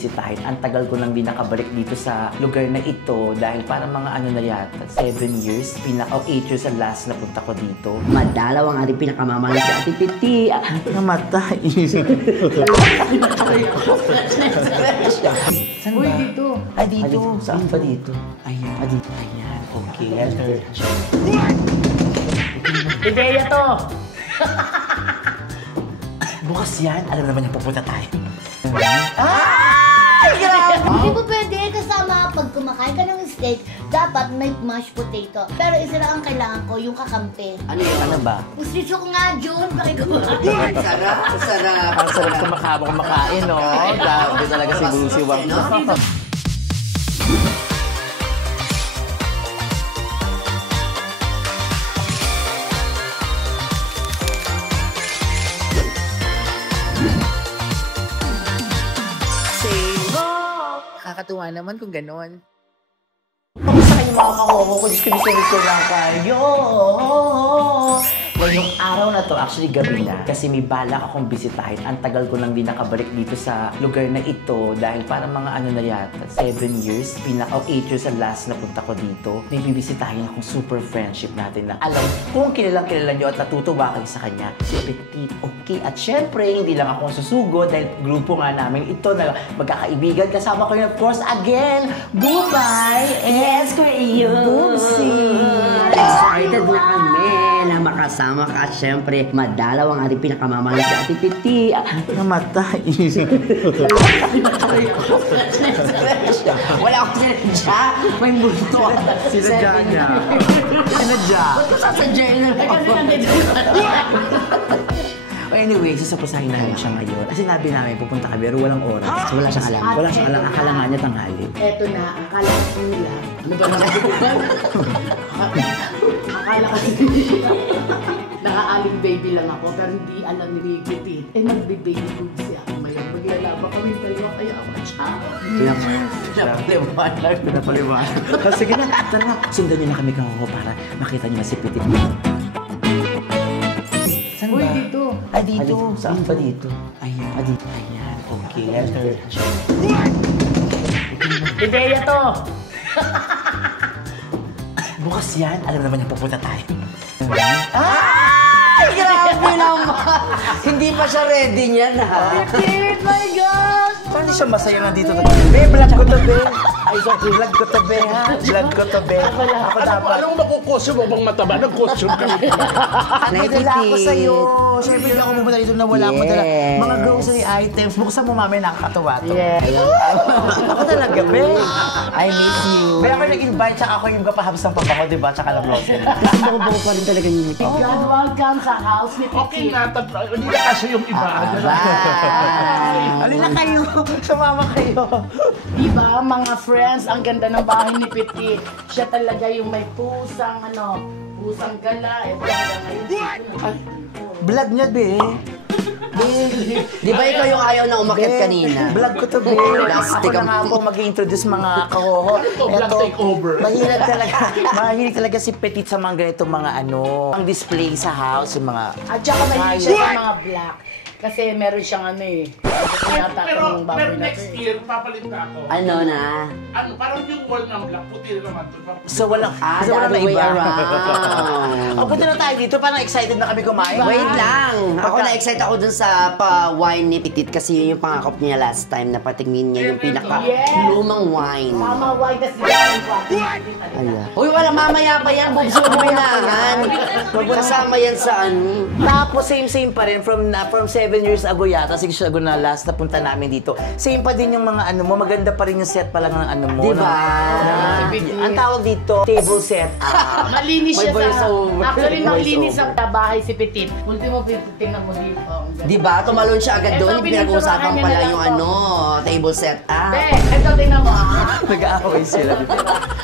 Bisitahin. Ang tagal ko nang di nakabalik dito sa lugar na ito dahil parang mga ano na yata, 7 years, 8 years ang last na punta ko dito. Madalaw ang ating pinakamamahal si Ate Piti. Namatay. Saan ba? Uy, dito. Ay, dito. Saan ba dito? Ayan. Ah, dito. Ayan. Okay. Ideya to. Bukas yan. Alam naman niya pupunta tayo. Hindi po pwede kasama pag kumakain ka ng steak, dapat may mashed potato. Pero isa lang ang kailangan ko, yung kakampi. Ano yun? Ano ba? Gusto ko nga, June, pakikuha. Sarap, sarap. Ang sarap sa kumakain, no? Grabe talaga si Lucy Wang. Kakatuwa naman kung ganon. Kamusta kayo mga kakoko ko? Diyos ko, miss ko lang kayo. Ngayong araw na to, actually gabi na, kasi may balak akong bisitahin. Ang tagal ko nang di nakabalik dito sa lugar na ito dahil parang mga ano na yata, 7 years, 8 years ang last na punta ko dito. May bibisitahin akong super friendship natin na alam kung kilalang nyo at natutuwa kayo sa kanya, si Petit. Okay, at syempre, hindi lang ako susugod dahil grupo nga namin ito na magkakaibigan. Kasama ko yun, of course, again, Bubay! Yes, ko iyo! Boobsy! Excited na kami na makasama ka. Siyempre, madalaw ang ating pinakamamahal si Ate Piti. Namatay. Wala akong sinadya. May multo. Sinadya niya. Sinadya. Sasadyain na ako. Anyway, sasapusahin namin siya ngayon. Kasi sinabi namin, pupunta kami, pero walang oras. So, wala siyang alam. Wala siyang alam. Akala nga niya tanghali. Eto na, akala ko nila. Ano ba nakasubukan? Akala ko naka-aling baby lang ako, pero hindi alam ni Petit. Eh, magbe-baby food siya. Maglalaba kami dalawa, kaya ako, Pinapaliwanag. Sige na, tara. Sundan niyo na kami kako para makita niyo na si Petit. Saan Uy, ba? dito. Ay, dito. Saan ba dito? Ayan. Ah, dito. Ayan. Okay. Ideya to. Bukas yan. Alam naman niya pupunta tayo. Ay, grabe naman. Hindi pa siya ready niyan, ha? Petit, my God! Paano siya masaya na dito? Be, vlog ko to, be. Ay, sorry, vlog ko to, be, ha? Vlog ko to, be. Ako dapat. Anong makukusyo mo bang mataba? Nag-costume ka. Nagdala ako sa'yo. Siyempre, hindi ako pumunta dito na wala akong dala. Mga grocery items. Buksan mo, mami, nakakatawa to. Yeah. Ako talaga, be. I miss you. Be, ako nag-invite, tsaka ako yung kapahabs ng papa ko, diba? Tsaka lang grocery. Kasi bango-bango pa rin talaga niya. God, welcome sa house ni Okay Petit. na, hindi na kasi yung iba. Alin na kayo? Sumama kayo. Diba, mga friends, ang ganda ng bahay ni Petit. Siya talaga yung may pusang, pusang gala. Ito hanggang ngayon. Vlog niya, be. Di ba ikaw yung ayaw na umakyat kanina? Vlog ko to, be. Ako na nga po mag-introduce mga kahoho. Vlog takeover. Mahilig talaga si Petit sa mga ganitong mga ang display sa house, yung mga... At saka mahilig siya sa mga black. Kasi meron siyang Pero next year, papalit na ako. Ano na? Ano, parang yung wall ng black, puti naman. So walang, The other way around. O, punta na tayo dito. Parang excited na kami kumain. Wait lang. Ako na-excite ako dun sa pa-wine ni Petit kasi yun yung pangakop niya last time na patingin niya yung pinaka-lumang wine. Mama, why does it Ayan. Uy, wala mamaya pa yan. Bubso mo unahan. Kasama yan sa ano. Tapos same pa rin from 7 years ago yata, 6 years ago na last na punta namin dito. Same pa din yung mga mo, maganda pa rin yung set pa lang ng mo. Diba? Ang tawag dito, table set. Malinis siya May sa... voice-over. Actually, malinis Voice-over. sa bahay si Petit. Ultimo, tingnan mo dito. Diba? Tumalon siya agad doon. Eto, Pinag-uusapan pininturahan pala niya yung na lang table set. Ito, tingnan mo. Nag-aaway sila.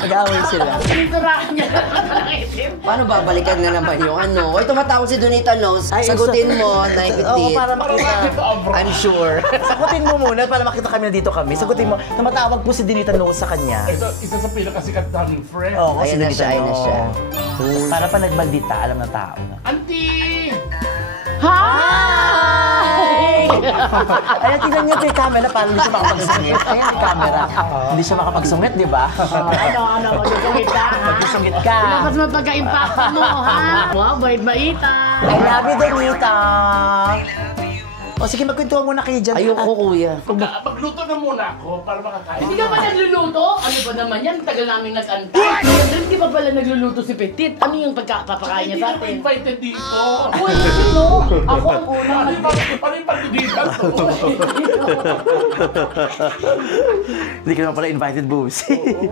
Nag-aaway sila. Pininturahan niya lang itim. Paano babalikan na naman yung Uy, tumatawag si Donita Nose. Sagutin mo, Nike Oo, Petit. para makita. I'm sure. Sagutin mo muna para makita kami na dito kami. Sagutin mo, tumatawag po si Dinita Nose sa kanya. Ito, isa sa pinakasikat naming friend. Oo, kasi Ayun na siya, ayun na siya. Para pa nagbandita, alam na tao na. Auntie! Hi! Ayan, tingnan niyo ito yung camera, parang hindi siya makapagsungit. Ayan yung camera. Hindi siya makapagsungit, di ba? Ano, magsungit ka, ha? Magsungit ka. Lakas mo pagka-impact mo, ha? Wow, bait-baita. I love you, Donita. O sige, magkwentuhan muna kayo dyan. Ayoko, kuya. Magluto na muna ako para makakain. Hindi ka ba nagluluto? Ano ba naman yan? Tagal namin nag-antay. Hindi pa pala nagluluto si Petit. Ano yung pagkakapakain niya sa Hindi ako atin? invited dito. Uy, sino? Ako ang unang Paano yung pagdidigan to? Hindi ka naman pala invited, boobs.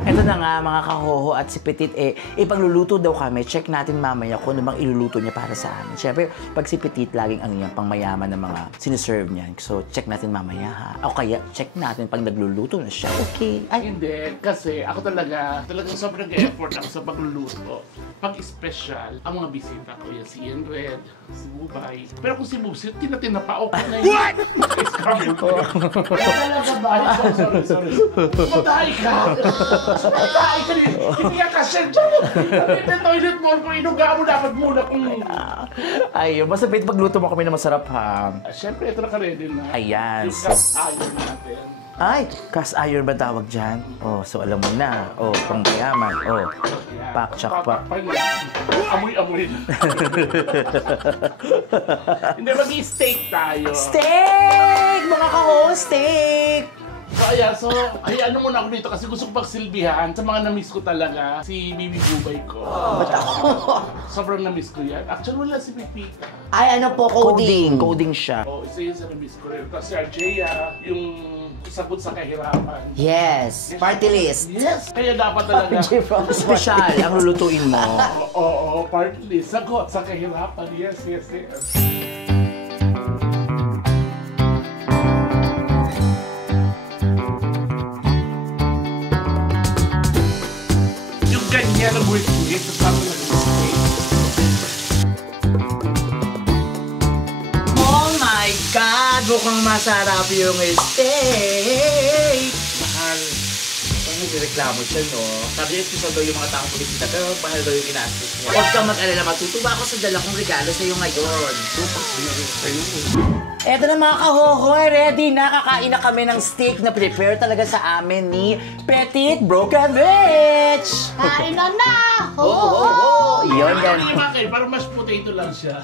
Ito na nga, mga kahoho at si Petit, ipagluluto daw kami. Check natin mamaya kung ano bang iluluto niya para sa amin. Siyempre, pag si Petit, laging ano yan, pang mayaman na mga siniserve niyan. So, check natin mamaya, ha? O kaya, check natin pag nagluluto na siya. Okay. Ay, Hindi, kasi ako talagang sobrang effort ako sa pagluluto. Pag special, ang mga bisita ko yan, si Ian Red, si Bubay. Pero kung si Bubsit, tinatina pa, okay na yun. What? Scramble ko. Talaga ba? Sorry. Matay ka! Matay ka rin! Hindi ka kasi dyan! Hindi toilet mo, kung inuga mo dapat muna kung... ayun. Basta Petit, pagluto mo kami na masarap, ha? Siyempre, ito na ka-ready na. Ayan. Yung cast iron natin. Ay, cast iron ba tawag dyan? Oh, so alam mo na. Oh, pang mayaman. Oh, Yan. pak, chak, pak. Amoy-amoy na. Hindi, mag-i-steak tayo. Steak! Mga kaho, steak! So, ano muna ako dito kasi gusto ko pagsilbihan sa mga na-miss ko talaga. Si Bibi Bubay ko. Ba't ako? Sobrang na-miss ko yan. Actually, wala si Pipita. Ay, ano po, coding. Coding siya. Oh, isa yun sa na-miss ko rin. Tapos si Arjea, yung sagot sa kahirapan. Yes, party list. Yes! Kaya dapat talaga. Special ang lulutuin mo. Oo, partly. Sagot sa kahirapan. Yes. Yung ganyan ang buwit-buwit. Tapos ako nag-steak. Oh my God! Mukhang masarap yung steak! Mahal. Parang nagreklamo siya, no? Sabi niya, special daw yung mga taong pulisita, pero mahal daw yung ginastos niya. Huwag kang mag-alala, matutuwa ako sa dala kong regalo sa'yo ngayon. Eto na mga kahohoy, ready na. Kakain na kami ng steak na prepare talaga sa amin ni Petit Brokovich! Kain na na! Ho, Oh, ho, oh, oh! Yun, yan. Ano yung bakay? Parang mashed potato lang siya.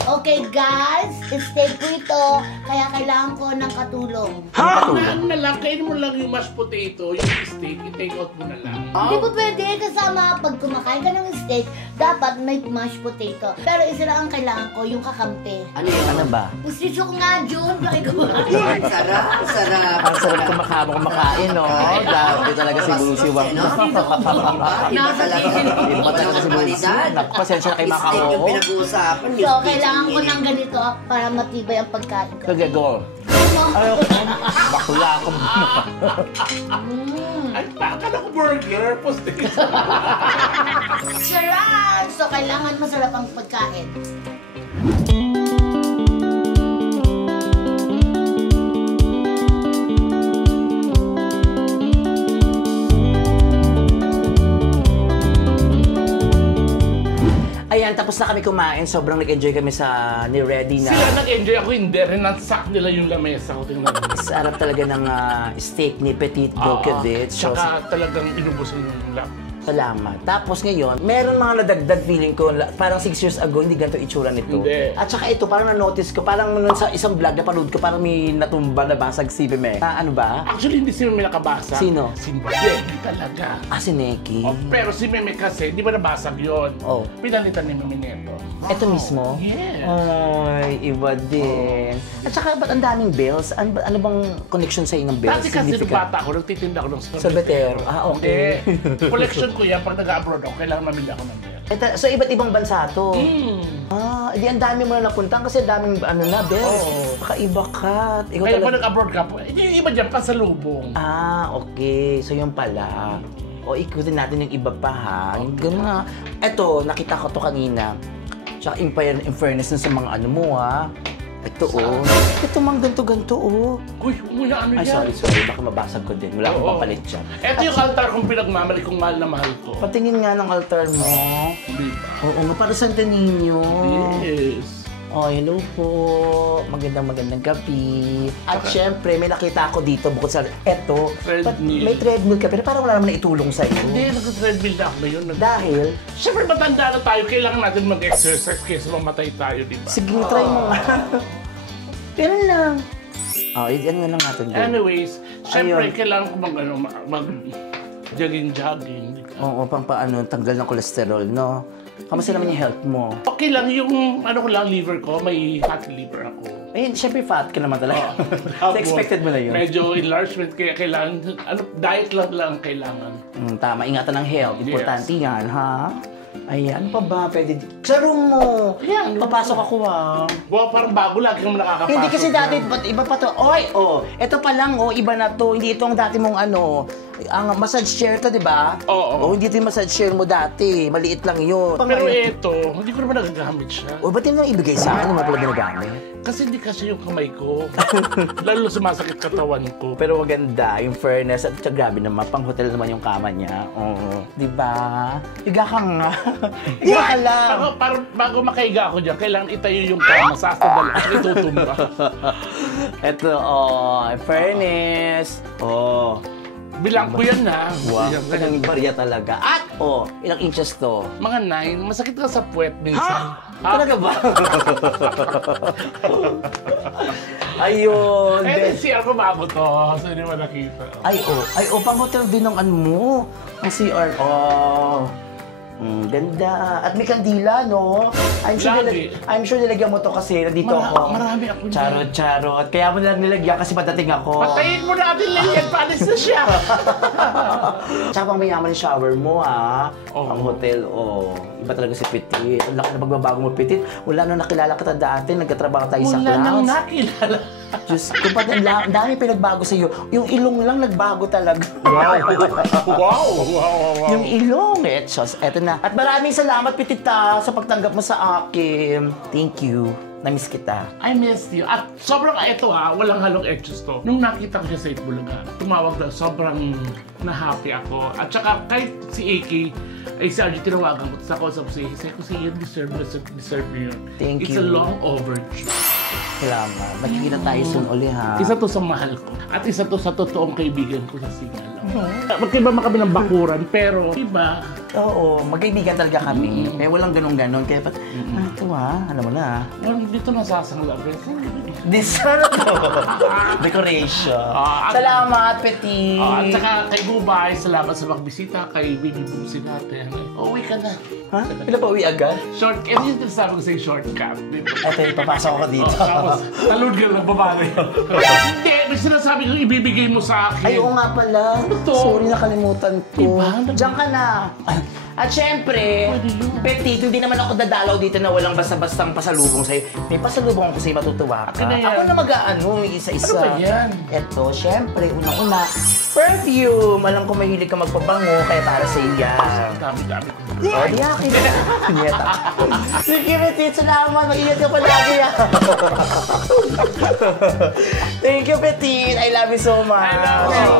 Okay guys, steak ko ito, kaya kailangan ko ng katulong. Ano na lang, kainin mo lang yung mashed potato, yung steak, i-take out mo na lang. Hindi po pwede kasama pag kumakain ka ng steak, dapat may mashed potato. Pero isa lang ang kailangan ko, yung kakampi. Ano yun? Ano ba? Gusto ko nga, June, pakikuha. Sarap, sarap. Ang sarap kumakain, no? Grabe talaga si Busiwang. No? Iba talaga. Iba talaga si Busiwang. Naku, pasensya na kay mga Steak yung kahoho. pinag-uusapan. So, kailangan ko ng ganito para matibay ang pagkain ko. Sige, go. Ayaw ko. Bakula ako. Ay, akala ko burger, potato. Sarap! So, kailangan masarap ang pagkain. Ayan, tapos na kami kumain. Sobrang nag-enjoy kami sa ni Ready na. Sila nag-enjoy ako, hindi rin. Nansak nila yung lamesa ko. Tingnan mo. Sarap talaga ng steak ni Petit Brokovich. So, Tsaka talagang inubos yung lap. salamat. Tapos ngayon, meron mga nadagdag feeling ko, parang 6 years ago, hindi ganito itsura nito. Hindi. At saka ito, parang na-notice ko, parang nun sa isang vlog na panood ko, parang may natumba, nabasag si Beme. Ano ba? Actually, hindi si Meme nakabasa. Sino? Si Meme talaga. Ah, si Neki. Oh, pero si Meme kasi, di ba nabasag yun? Oh. Pinalitan ni Meme neto. Ito mismo? Yes. Ay, iba din. At saka, ba't ang daming bells? Ano bang connection sa'yo ng bells? Dati kasi nung Significant? bata ako, nagtitinda ako ng Solvetero. Ah, okay. Hindi. Collection ko yan. Pag nag-abroad ako, kailangan mamili ako ng bell. So, iba't ibang bansa to? Hmm. Ah, di ang dami mo na napuntahan kasi ang daming bells. Oo. Kakaiba ka. Ikaw Kaya pag talaga. nag-abroad ka, yung iba dyan, pasalubong. Ah, okay. So, yun pala. O, ikutin natin yung iba pa, ha? Yung ganun nga. Eto, nakita ko to kanina. Tsaka in fairness na sa mga ano mo, ha? Ito, oh. Ito, mang ganto-ganto, oh. Uy, muna ano Ay, yan? sorry. Baka mabasag ko din. Wala akong Oo. papalit dyan. Ito yung altar kong pinagmamali kong mahal na mahal ko. Patingin nga ng altar mo. Di ba? Oo, nga, para Santo Niño. Yes. Oh, hello po. Magandang gabi. At syempre, may nakita ako dito bukod sa eto. Treadmill. May treadmill ka, pero parang wala naman naitulong sa'yo. Hindi, nag-treadmill na ako ngayon. Dahil, Siyempre, matanda na tayo. Kailangan natin mag-exercise kaysa mamatay tayo, di ba? sige, try mo nga. Pero lang. Oh, yan na lang natin. Girl. Anyways, siyempre, Ayun. kailangan ko mag-jogging-jogging. Oo, pang paano, tanggal ng kolesterol, no? Kamusta naman yung health mo? Okay lang, yung ano ko lang, liver ko, may fatty liver ako. Ayun, syempre fat ka naman talaga. So, expected mo na yun. Medyo enlargement, kaya kailangan, diet lang kailangan. Tama, ingatan ng health. Yes. Importante yan, ha? Ayan, ano pa ba? Pwede. Sa room mo! Yan. Papasok ako, ah. Wow, parang bago lagi kang nakakapasok. Hindi kasi dati, iba pa to. Oy, oh, ito pa lang, oh, iba na to. Hindi ito ang dati mong ano, ang massage chair to, di ba? Oo. Oh, hindi ito yung massage chair mo dati. Maliit lang yun. Pero ito, hindi ko naman nagagamit siya. O, ba't yun lang ibigay sa akin? Hindi mo pala ginagamit? Kasi hindi kasi yung kamay ko. Lalo sumasakit katawan ko. Pero maganda, yung fairness at grabe naman, pang hotel naman yung kama niya. Oo. Di ba? Higa ka nga. Higa ka lang. Bago makahiga ako dyan, kailangan itayo yung kama sa asadala at itutumba. Ito, oh, fairness. Oh. Bilang ko yan na. Wow, kanyang barya talaga. At, oh, ilang inches to? Mga 9, masakit ka sa puwet minsan. Talaga ba? Ayun. Eh, CR ko bago to. So, hindi mo nakita. Ay, oh, pang hotel din ang ano mo. Ang CR. Oh. Ganda. At may kandila, no? Lagi. I'm sure nilagyan mo to kasi nandito ako. Marami ako dyan. Charot. Kaya mo lang nilagyan kasi padating ako. Patayin mo natin lang yan. Panis na siya. Tsaka pang mayaman yung shower mo, ha? Oo. Ang hotel, oh. Iba talaga si Petit. Ang laki na pagbabago mo, Petit. Wala nang nakilala kita dati. Nagkatrabaho tayo sa Wala class. nang nakilala. Diyos ko, ang dami pinagbago sa'yo. Yung ilong lang nagbago talaga. Wow. Yung ilong. Eto na. At maraming salamat, Petit, sa pagtanggap mo sa akin. Thank you. Namiss kita. I missed you. At sobrang ito walang halong etchos to. Nung nakita ko siya sa Itbulaga, tumawag na sobrang na-happy ako. At saka kahit si AK, ay si RJ tinawagan ko, sa kausap ko si you deserve me yun. Thank It's you. a long overdue. Salamat. Magkikita tayo soon uli, ha? Isa to sa mahal ko. At isa to sa totoong kaibigan ko sa Singal. Magkaiba man kami ng bakuran, pero iba. Oo, magkaibigan talaga kami. Kaya walang ganun-ganon. Kaya ito alam mo na. Well, dito nasasangla. This decoration. Salamat, Petit. At saka kay Bubay, salamat sa pagbisita. Kay Baby Bubsy natin. Uwi ka na. Ha? Pila pa uwi agad? Short, eh, yung sinasabi ko sa'yo shortcut. Dito. Ito, ipapasok ako dito. Tapos, talod ka lang, babae. Hindi, may sinasabi ko ibibigay mo sa akin. Ay, oo nga pala. to? Sorry, nakalimutan ko. Diba? Diyan ka na. At syempre, Petit, hindi naman ako dadalaw dito na walang basta-bastang pasalubong sa'yo. May pasalubong ako sa'yo, matutuwa ka. Akin na yan. Ako na mag-aano, isa-isa. Ano ba yan? Ito, syempre, unang-una, perfume. Alam ko mahilig ka magpabango, kaya para sa iya. Dami-dami ko. Oh, di akin. Nieta. Sige, Petit, salamat. Mag-ingat ka palagi. Thank you, Petit. I love you so much. I love you.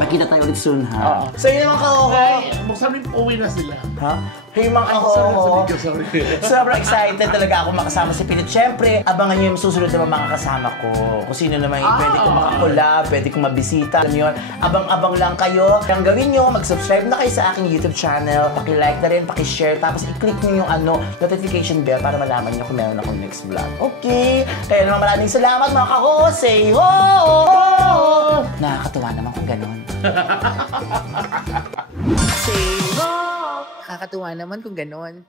Magkita tayo ulit soon, ha? So, yun naman ka, Ay, buksan mo, uwi na sila. Ha? Hey, mga Sorry. sobrang excited talaga ako makasama si Pilit. Siyempre, abangan niyo yung susunod na mga kasama ko. Kung sino naman yung pwede kong makakulab, pwede kong mabisita. Alam niyo yun, abang-abang lang kayo. Ang gawin niyo, mag-subscribe na kayo sa aking YouTube channel. Paki-like na rin, paki-share. Tapos i-click niyo yung notification bell para malaman niyo kung meron akong next vlog. Okay? Kaya naman maraming salamat mga ka-host. Say ho! Nakakatuwa naman kung ganon. Say ho! Nakakatuwa naman kung ganon.